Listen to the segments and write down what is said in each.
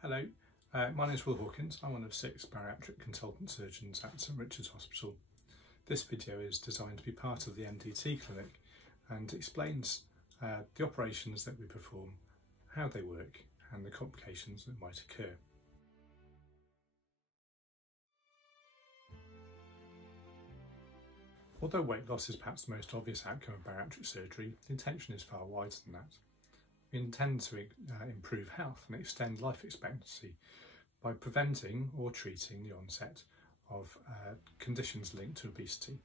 Hello, my name is Will Hawkins. I'm one of 6 bariatric consultant surgeons at St Richard's Hospital. This video is designed to be part of the MDT clinic and explains the operations that we perform, how they work and the complications that might occur. Although weight loss is perhaps the most obvious outcome of bariatric surgery, the intention is far wider than that. We intend to improve health and extend life expectancy by preventing or treating the onset of conditions linked to obesity.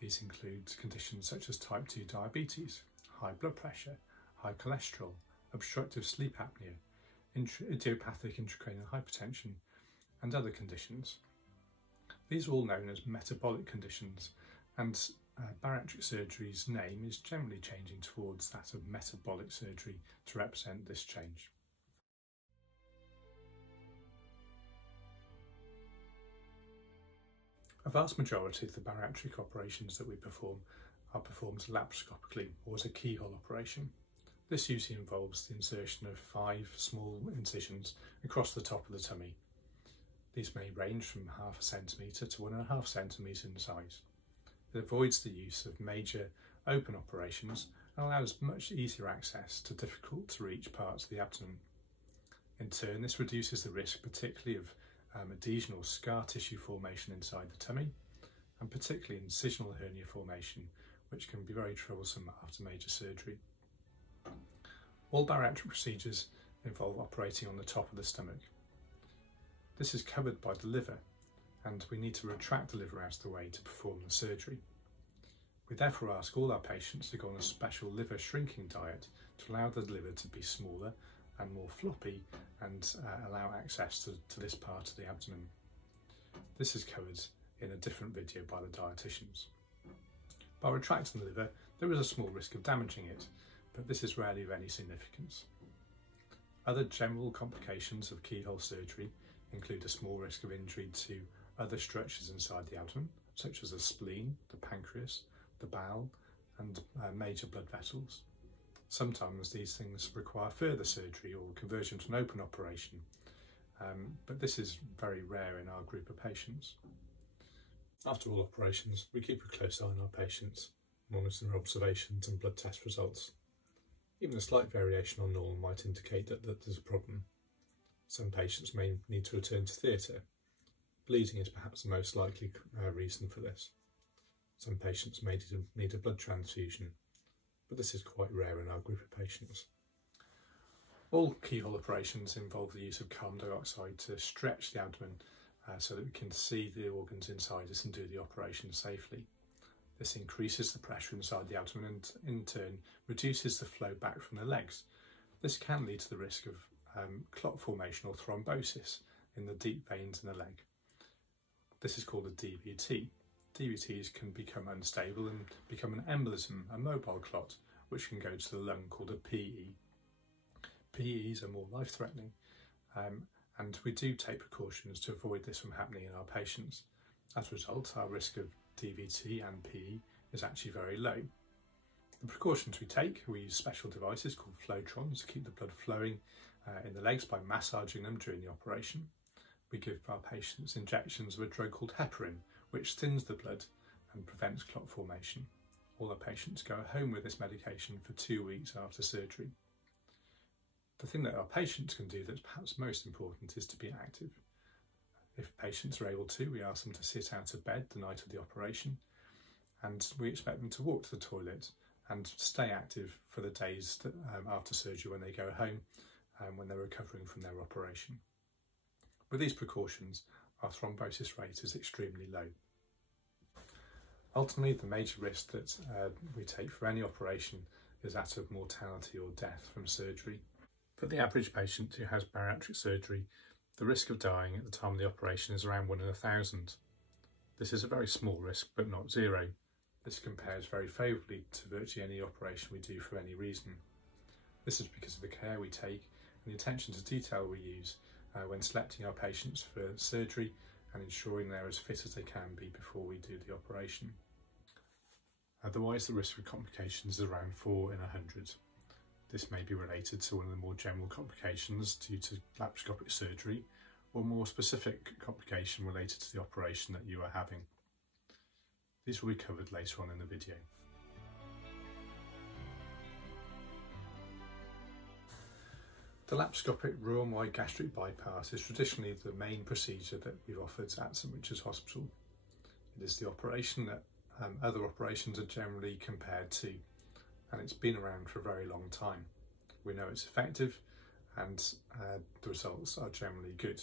These include conditions such as type 2 diabetes, high blood pressure, high cholesterol, obstructive sleep apnea, idiopathic intracranial hypertension and other conditions. These are all known as metabolic conditions, and bariatric surgery's name is generally changing towards that of metabolic surgery to represent this change. A vast majority of the bariatric operations that we perform are performed laparoscopically or as a keyhole operation. This usually involves the insertion of 5 small incisions across the top of the tummy. These may range from ½ centimetre to 1½ centimetre in size. It avoids the use of major open operations and allows much easier access to difficult to reach parts of the abdomen. In turn, this reduces the risk particularly of adhesion or scar tissue formation inside the tummy, and particularly incisional hernia formation, which can be very troublesome after major surgery. All bariatric procedures involve operating on the top of the stomach. This is covered by the liver, and we need to retract the liver out of the way to perform the surgery. We therefore ask all our patients to go on a special liver shrinking diet to allow the liver to be smaller and more floppy and allow access to this part of the abdomen. This is covered in a different video by the dietitians. By retracting the liver, there is a small risk of damaging it, but this is rarely of any significance. Other general complications of keyhole surgery include a small risk of injury to other structures inside the abdomen, such as the spleen, the pancreas, the bowel, and major blood vessels. Sometimes these things require further surgery or conversion to an open operation, but this is very rare in our group of patients. After all operations, we keep a close eye on our patients, monitor their observations and blood test results. Even a slight variation on normal might indicate that there's a problem. Some patients may need to return to theatre. Bleeding is perhaps the most likely reason for this. Some patients may need a blood transfusion, but this is quite rare in our group of patients. All keyhole operations involve the use of carbon dioxide to stretch the abdomen so that we can see the organs inside us and do the operation safely. This increases the pressure inside the abdomen and in turn reduces the flow back from the legs. This can lead to the risk of clot formation or thrombosis in the deep veins in the leg. This is called a DVT. DVTs can become unstable and become an embolism, a mobile clot, which can go to the lung called a PE. PEs are more life-threatening, and we do take precautions to avoid this from happening in our patients. As a result, our risk of DVT and PE is actually very low. The precautions we take, we use special devices called floatrons to keep the blood flowing in the legs by massaging them during the operation. We give our patients injections of a drug called heparin, which thins the blood and prevents clot formation. All our patients go home with this medication for 2 weeks after surgery. The thing that our patients can do that's perhaps most important is to be active. If patients are able to, we ask them to sit out of bed the night of the operation, and we expect them to walk to the toilet and stay active for the days after surgery when they go home and when they're recovering from their operation. With these precautions, our thrombosis rate is extremely low. Ultimately, the major risk that we take for any operation is that of mortality or death from surgery. For the average patient who has bariatric surgery, the risk of dying at the time of the operation is around 1 in 1,000. This is a very small risk, but not zero. This compares very favourably to virtually any operation we do for any reason. This is because of the care we take and the attention to detail we use when selecting our patients for surgery and ensuring they're as fit as they can be before we do the operation. Otherwise, the risk of complications is around 4 in 100. This may be related to one of the more general complications due to laparoscopic surgery, or more specific complication related to the operation that you are having. These will be covered later on in the video. The laparoscopic Roux-en-Y gastric bypass is traditionally the main procedure that we've offered at St Richard's Hospital. It is the operation that other operations are generally compared to, and it's been around for a very long time. We know it's effective and the results are generally good.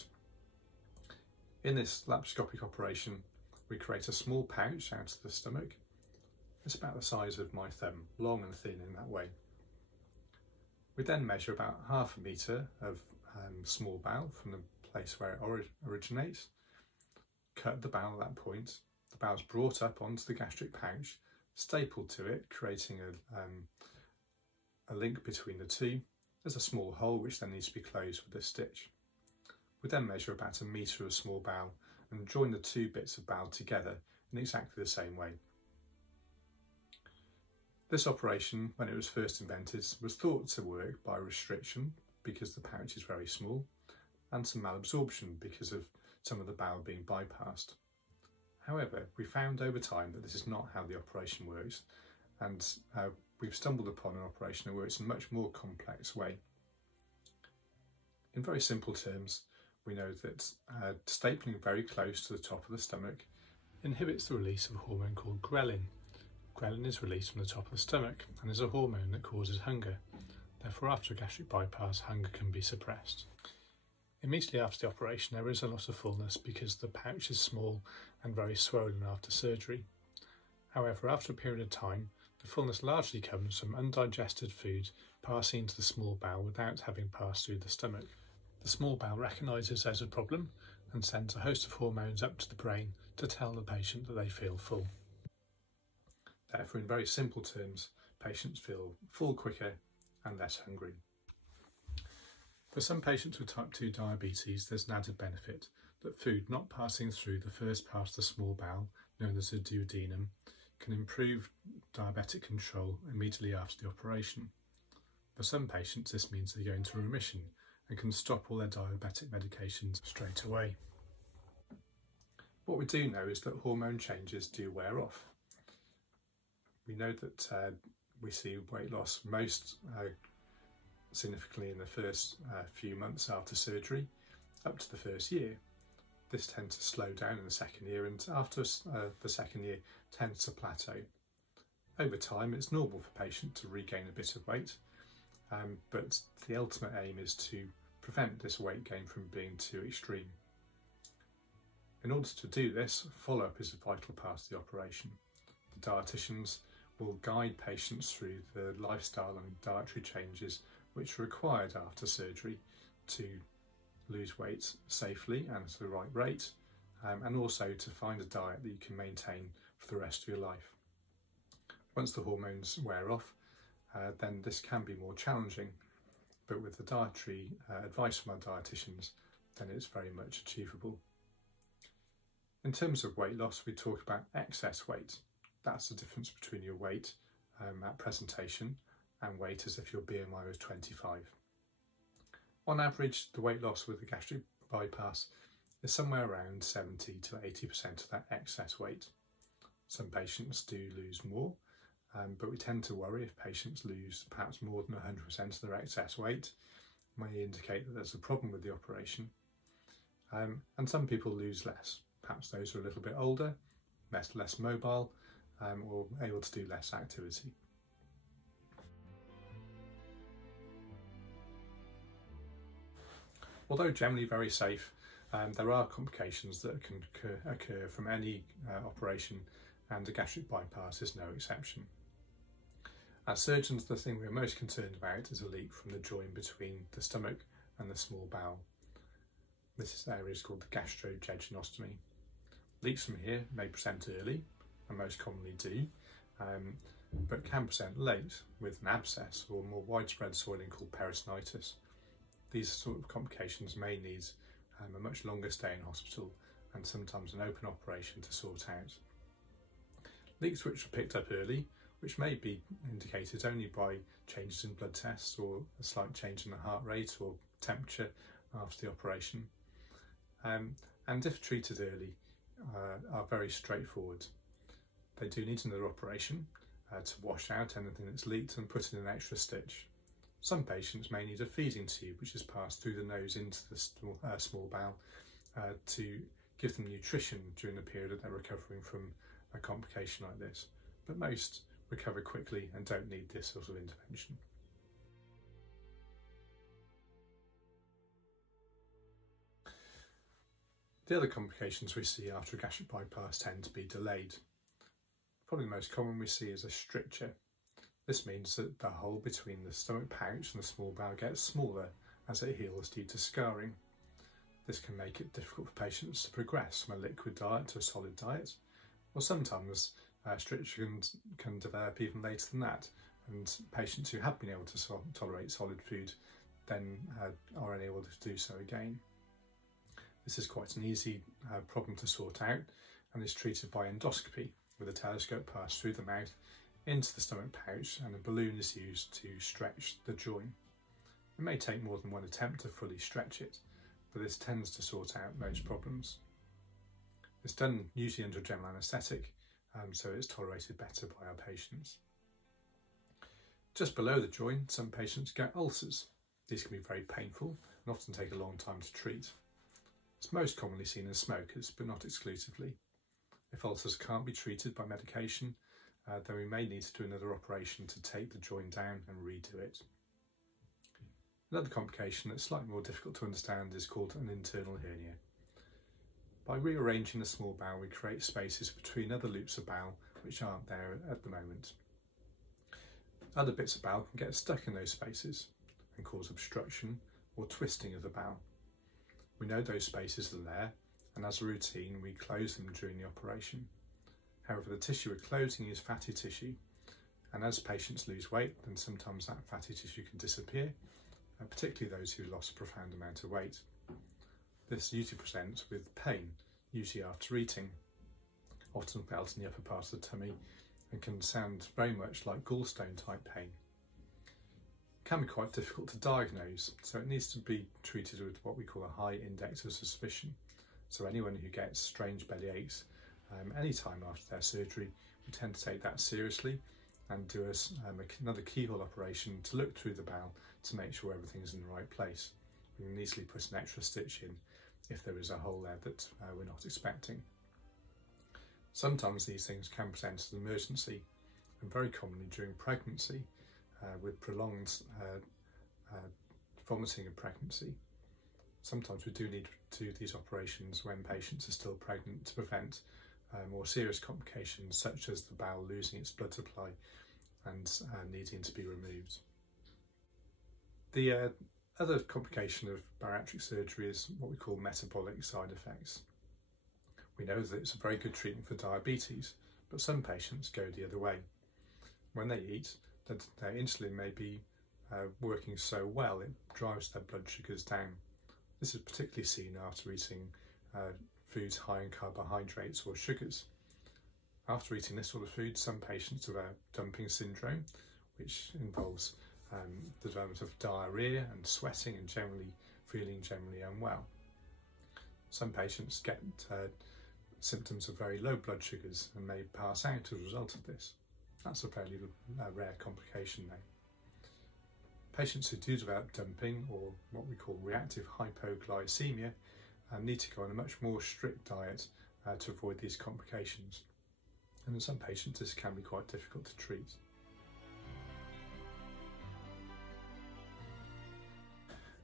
In this laparoscopic operation, we create a small pouch out of the stomach. It's about the size of my thumb, long and thin in that way. We then measure about ½ metre of small bowel from the place where it originates, cut the bowel at that point. The bowel is brought up onto the gastric pouch, stapled to it, creating a link between the two. There's a small hole which then needs to be closed with a stitch. We then measure about £1 metre of small bowel and join the two bits of bowel together in exactly the same way. This operation, when it was first invented, was thought to work by restriction because the pouch is very small, and some malabsorption because of some of the bowel being bypassed. However, we found over time that this is not how the operation works, and we've stumbled upon an operation that works in a much more complex way. In very simple terms, we know that stapling very close to the top of the stomach inhibits the release of a hormone called ghrelin. Ghrelin is released from the top of the stomach and is a hormone that causes hunger. Therefore, after a gastric bypass, hunger can be suppressed. Immediately after the operation, there is a lot of fullness because the pouch is small and very swollen after surgery. However, after a period of time, the fullness largely comes from undigested food passing into the small bowel without having passed through the stomach. The small bowel recognises there's a problem and sends a host of hormones up to the brain to tell the patient that they feel full. Therefore, in very simple terms, patients feel full quicker and less hungry. For some patients with type 2 diabetes, there's an added benefit that food not passing through the first part of the small bowel, known as the duodenum, can improve diabetic control immediately after the operation. For some patients, this means they go into remission and can stop all their diabetic medications straight away. What we do know is that hormone changes do wear off. We know that we see weight loss most significantly in the first few months after surgery, up to the first year. This tends to slow down in the second year, and after the second year tends to plateau. Over time, it's normal for patients to regain a bit of weight, but the ultimate aim is to prevent this weight gain from being too extreme. In order to do this, follow-up is a vital part of the operation. The dietitians will guide patients through the lifestyle and dietary changes which are required after surgery to lose weight safely and at the right rate, and also to find a diet that you can maintain for the rest of your life. Once the hormones wear off, then this can be more challenging, but with the dietary advice from our dietitians, then it's very much achievable. In terms of weight loss, we talk about excess weight. That's the difference between your weight at presentation and weight as if your BMI was 25. On average, the weight loss with the gastric bypass is somewhere around 70 to 80% of that excess weight. Some patients do lose more, but we tend to worry if patients lose perhaps more than 100% of their excess weight. It may indicate that there's a problem with the operation. And some people lose less. Perhaps those who are a little bit older, less mobile, or able to do less activity. Although generally very safe, there are complications that can occur from any operation, and a gastric bypass is no exception. As surgeons, the thing we're most concerned about is a leak from the join between the stomach and the small bowel. This area is called the gastrojejunectomy. Leaks from here may present early, and most commonly do, but can present late with an abscess or more widespread soiling called peritonitis. These sort of complications may need a much longer stay in hospital and sometimes an open operation to sort out. Leaks which are picked up early which may be indicated only by changes in blood tests or a slight change in the heart rate or temperature after the operation. And if treated early, are very straightforward. They do need another operation to wash out anything that's leaked and put in an extra stitch. Some patients may need a feeding tube which is passed through the nose into the small bowel to give them nutrition during the period that they're recovering from a complication like this. But most recover quickly and don't need this sort of intervention. The other complications we see after a gastric bypass tend to be delayed. Probably the most common we see is a stricture. This means that the hole between the stomach pouch and the small bowel gets smaller as it heals due to scarring. This can make it difficult for patients to progress from a liquid diet to a solid diet, or sometimes stricture can develop even later than that, and patients who have been able to tolerate solid food then are unable to do so again. This is quite an easy problem to sort out and is treated by endoscopy, with a telescope passed through the mouth into the stomach pouch and a balloon is used to stretch the joint. It may take more than one attempt to fully stretch it, but this tends to sort out most problems. It's done usually under general anaesthetic, so it's tolerated better by our patients. Just below the joint, some patients get ulcers. These can be very painful and often take a long time to treat. It's most commonly seen in smokers, but not exclusively. If ulcers can't be treated by medication, then we may need to do another operation to take the joint down and redo it. Another complication that's slightly more difficult to understand is called an internal hernia. By rearranging the small bowel, we create spaces between other loops of bowel which aren't there at the moment. Other bits of bowel can get stuck in those spaces and cause obstruction or twisting of the bowel. We know those spaces are there, and as a routine we close them during the operation. However, the tissue we're closing is fatty tissue, and as patients lose weight, then sometimes that fatty tissue can disappear, particularly those who lost a profound amount of weight. This usually presents with pain, usually after eating, often felt in the upper part of the tummy, and can sound very much like gallstone type pain. It can be quite difficult to diagnose, so it needs to be treated with what we call a high index of suspicion. So anyone who gets strange belly aches any time after their surgery, we tend to take that seriously and do another keyhole operation to look through the bowel to make sure everything's in the right place. We can easily put an extra stitch in if there is a hole there that we're not expecting. Sometimes these things can present as an emergency, and very commonly during pregnancy, with prolonged vomiting in pregnancy. Sometimes we do need to do these operations when patients are still pregnant to prevent more serious complications such as the bowel losing its blood supply and needing to be removed. The other complication of bariatric surgery is what we call metabolic side effects. We know that it's a very good treatment for diabetes, but some patients go the other way. When they eat, their insulin may be working so well it drives their blood sugars down. This is particularly seen after eating foods high in carbohydrates or sugars. After eating this sort of food, some patients develop dumping syndrome, which involves the development of diarrhoea and sweating and feeling generally unwell. Some patients get symptoms of very low blood sugars and may pass out as a result of this. That's a fairly rare complication though. Patients who do develop dumping, or what we call reactive hypoglycemia, need to go on a much more strict diet to avoid these complications. And in some patients this can be quite difficult to treat.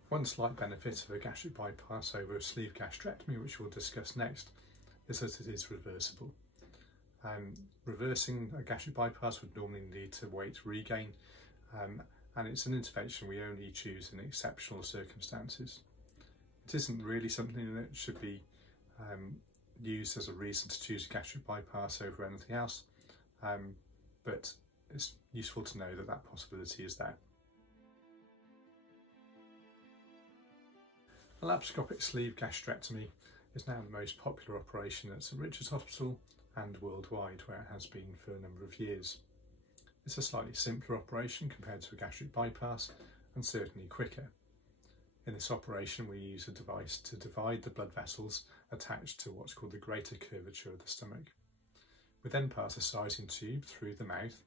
One slight benefit of a gastric bypass over a sleeve gastrectomy, which we'll discuss next, is that it is reversible. Reversing a gastric bypass would normally lead to weight regain, and it's an intervention we only choose in exceptional circumstances. It isn't really something that should be used as a reason to choose a gastric bypass over anything else, but it's useful to know that that possibility is there. A laparoscopic sleeve gastrectomy is now the most popular operation at St Richard's Hospital and worldwide, where it has been for a number of years. It's a slightly simpler operation compared to a gastric bypass and certainly quicker. In this operation we use a device to divide the blood vessels attached to what's called the greater curvature of the stomach. We then pass a sizing tube through the mouth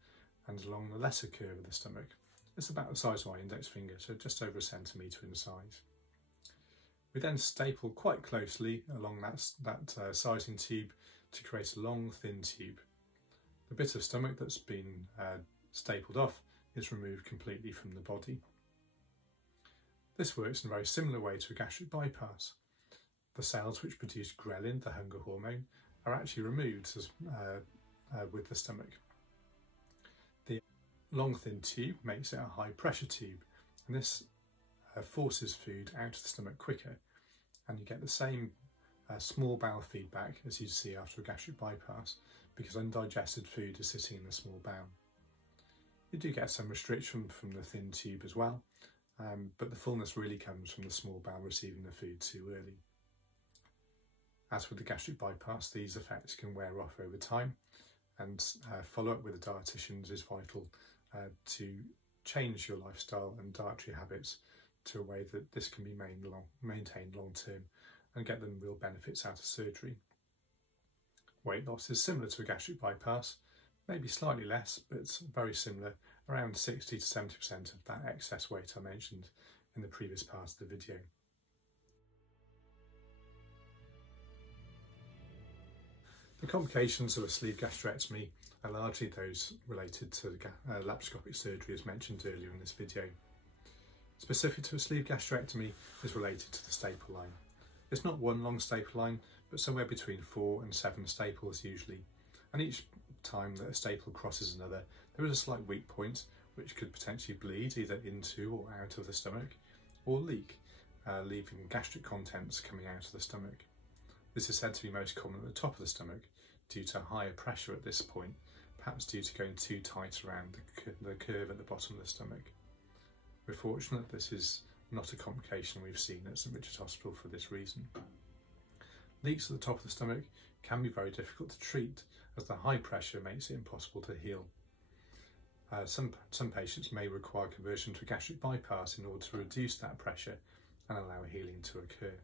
and along the lesser curve of the stomach. It's about the size of my index finger, so just over a centimetre in size. We then staple quite closely along that sizing tube to create a long thin tube. The bit of stomach that's been stapled off is removed completely from the body. This works in a very similar way to a gastric bypass. The cells which produce ghrelin, the hunger hormone, are actually removed with the stomach. The long thin tube makes it a high pressure tube, and this forces food out of the stomach quicker, and you get the same small bowel feedback as you see after a gastric bypass, because undigested food is sitting in the small bowel. You do get some restriction from the thin tube as well, but the fullness really comes from the small bowel receiving the food too early. As with the gastric bypass, these effects can wear off over time, and follow-up with the dietitians is vital to change your lifestyle and dietary habits to a way that this can be maintained long term and get them real benefits out of surgery. Weight loss is similar to a gastric bypass, maybe slightly less, but very similar, around 60 to 70% of that excess weight I mentioned in the previous part of the video. The complications of a sleeve gastrectomy are largely those related to laparoscopic surgery as mentioned earlier in this video. Specific to a sleeve gastrectomy is related to the staple line. It's not one long staple line, but somewhere between 4 and 7 staples usually, and each time that a staple crosses another there is a slight weak point which could potentially bleed either into or out of the stomach, or leak, leaving gastric contents coming out of the stomach. This is said to be most common at the top of the stomach due to higher pressure at this point, perhaps due to going too tight around the curve at the bottom of the stomach. We're fortunate this is not a complication we've seen at St Richard's Hospital for this reason. Leaks at the top of the stomach can be very difficult to treat as the high pressure makes it impossible to heal. Some patients may require conversion to a gastric bypass in order to reduce that pressure and allow healing to occur.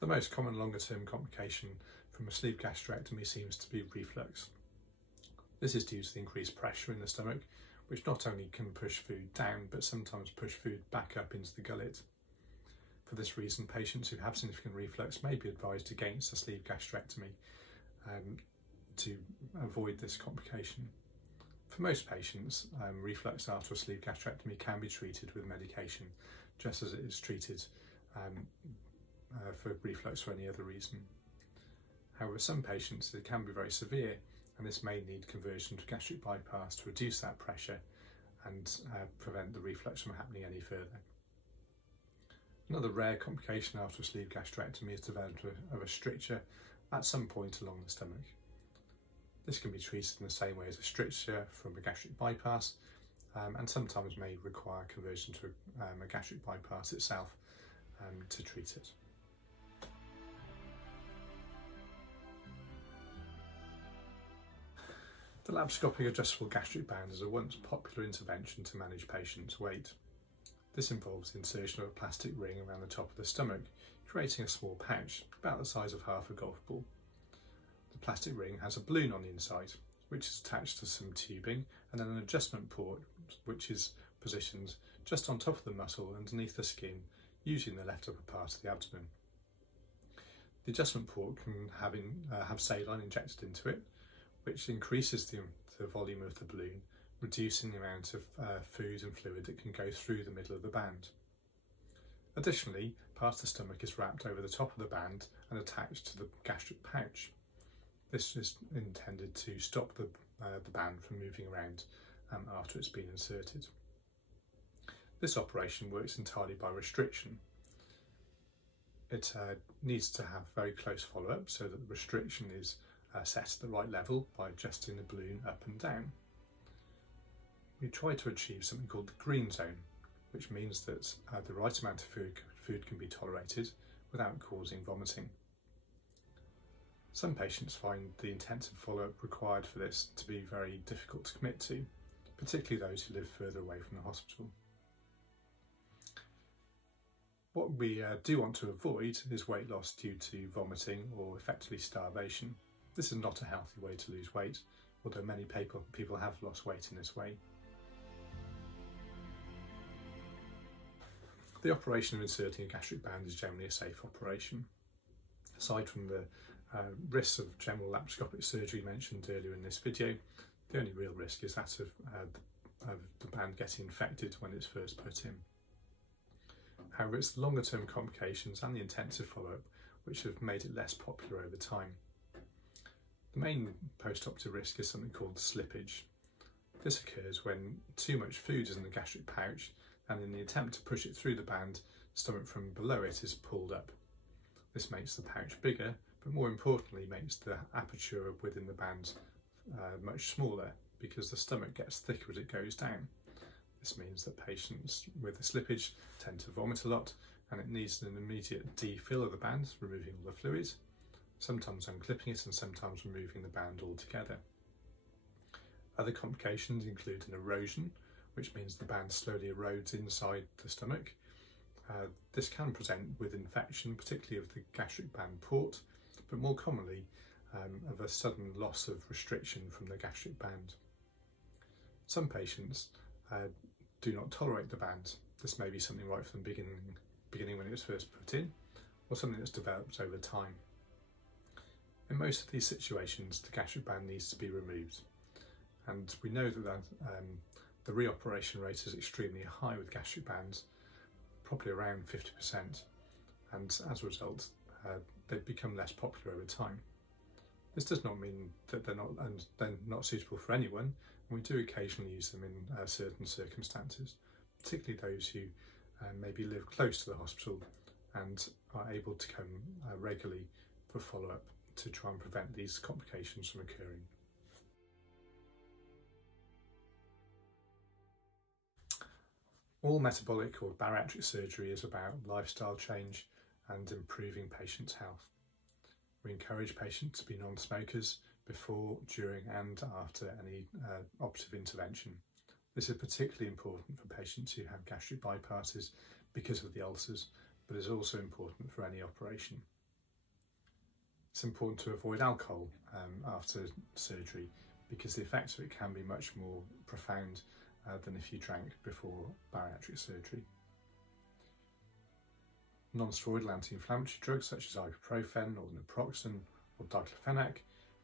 The most common longer-term complication from a sleeve gastrectomy seems to be reflux. This is due to the increased pressure in the stomach, which not only can push food down, but sometimes push food back up into the gullet. For this reason, patients who have significant reflux may be advised against a sleeve gastrectomy to avoid this complication. For most patients, reflux after a sleeve gastrectomy can be treated with medication, just as it is treated for reflux for any other reason. However, some patients it can be very severe, and this may need conversion to gastric bypass to reduce that pressure and prevent the reflux from happening any further. Another rare complication after a sleeve gastrectomy is development of a stricture at some point along the stomach. This can be treated in the same way as a stricture from a gastric bypass, and sometimes may require conversion to a gastric bypass itself to treat it. The laparoscopic adjustable gastric band is a once popular intervention to manage patients' weight. This involves the insertion of a plastic ring around the top of the stomach, creating a small pouch about the size of half a golf ball. The plastic ring has a balloon on the inside, which is attached to some tubing, and then an adjustment port which is positioned just on top of the muscle underneath the skin, usually in the left upper part of the abdomen. The adjustment port can have saline injected into it, which increases the volume of the balloon, reducing the amount of food and fluid that can go through the middle of the band. Additionally, part of the stomach is wrapped over the top of the band and attached to the gastric pouch. This is intended to stop the band from moving around after it's been inserted. This operation works entirely by restriction. It needs to have very close follow-up so that the restriction is set at the right level by adjusting the balloon up and down. We try to achieve something called the green zone, which means that the right amount of food can be tolerated without causing vomiting. Some patients find the intensive follow-up required for this to be very difficult to commit to, particularly those who live further away from the hospital. What we do want to avoid is weight loss due to vomiting or effectively starvation. This is not a healthy way to lose weight, although many people have lost weight in this way. The operation of inserting a gastric band is generally a safe operation. Aside from the risks of general laparoscopic surgery mentioned earlier in this video, the only real risk is that of the band getting infected when it's first put in. However, it's the longer term complications and the intensive follow-up which have made it less popular over time. The main post-operative risk is something called slippage. This occurs when too much food is in the gastric pouch, and in the attempt to push it through the band, stomach from below it is pulled up. This makes the pouch bigger, but more importantly makes the aperture within the band much smaller, because the stomach gets thicker as it goes down. This means that patients with a slippage tend to vomit a lot, and it needs an immediate defill of the band, removing all the fluid, sometimes unclipping it and sometimes removing the band altogether. Other complications include an erosion, which means the band slowly erodes inside the stomach. This can present with infection, particularly of the gastric band port, but more commonly of a sudden loss of restriction from the gastric band. Some patients do not tolerate the band. This may be something right from the beginning when it was first put in, or something that's developed over time. In most of these situations, the gastric band needs to be removed, and we know that the reoperation rate is extremely high with gastric bands, probably around 50%, and as a result they've become less popular over time. This does not mean that they're not suitable for anyone, and we do occasionally use them in certain circumstances, particularly those who maybe live close to the hospital and are able to come regularly for follow-up to try and prevent these complications from occurring. All metabolic or bariatric surgery is about lifestyle change and improving patients' health. We encourage patients to be non-smokers before, during and after any operative intervention. This is particularly important for patients who have gastric bypasses because of the ulcers, but is also important for any operation. It's important to avoid alcohol after surgery, because the effects of it can be much more profound than if you drank before bariatric surgery. Non-steroidal anti-inflammatory drugs such as ibuprofen or naproxen or diclofenac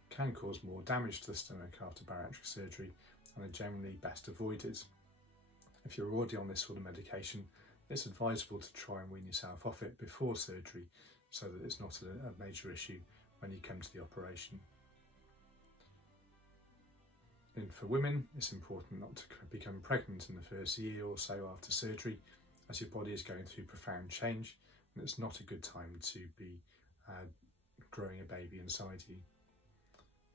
can cause more damage to the stomach after bariatric surgery and are generally best avoided. If you're already on this sort of medication, it's advisable to try and wean yourself off it before surgery so that it's not a major issue when you come to the operation. And for women, it's important not to become pregnant in the first year or so after surgery, as your body is going through profound change, and it's not a good time to be growing a baby inside you.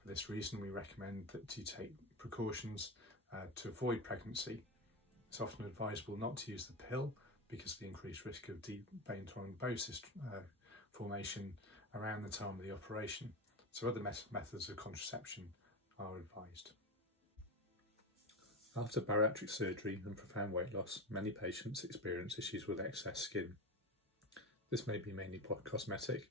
For this reason, we recommend that you take precautions to avoid pregnancy. It's often advisable not to use the pill because of the increased risk of deep vein thrombosis formation around the time of the operation, so other methods of contraception are advised. After bariatric surgery and profound weight loss, many patients experience issues with excess skin. This may be mainly cosmetic,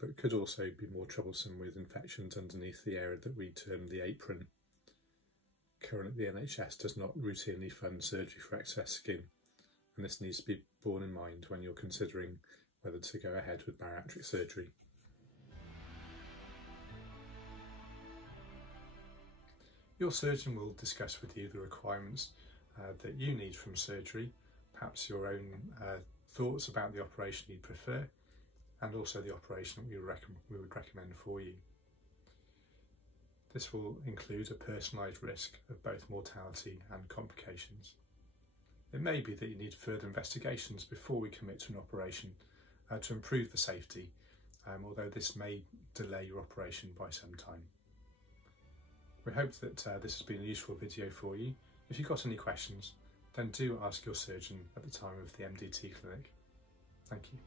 but could also be more troublesome with infections underneath the area that we term the apron. Currently, the NHS does not routinely fund surgery for excess skin, and this needs to be borne in mind when you're considering whether to go ahead with bariatric surgery. Your surgeon will discuss with you the requirements that you need from surgery, perhaps your own thoughts about the operation you prefer, and also the operation we would recommend for you. This will include a personalised risk of both mortality and complications. It may be that you need further investigations before we commit to an operation to improve the safety, although this may delay your operation by some time. We hope that this has been a useful video for you. If you've got any questions, then do ask your surgeon at the time of the MDT clinic. Thank you.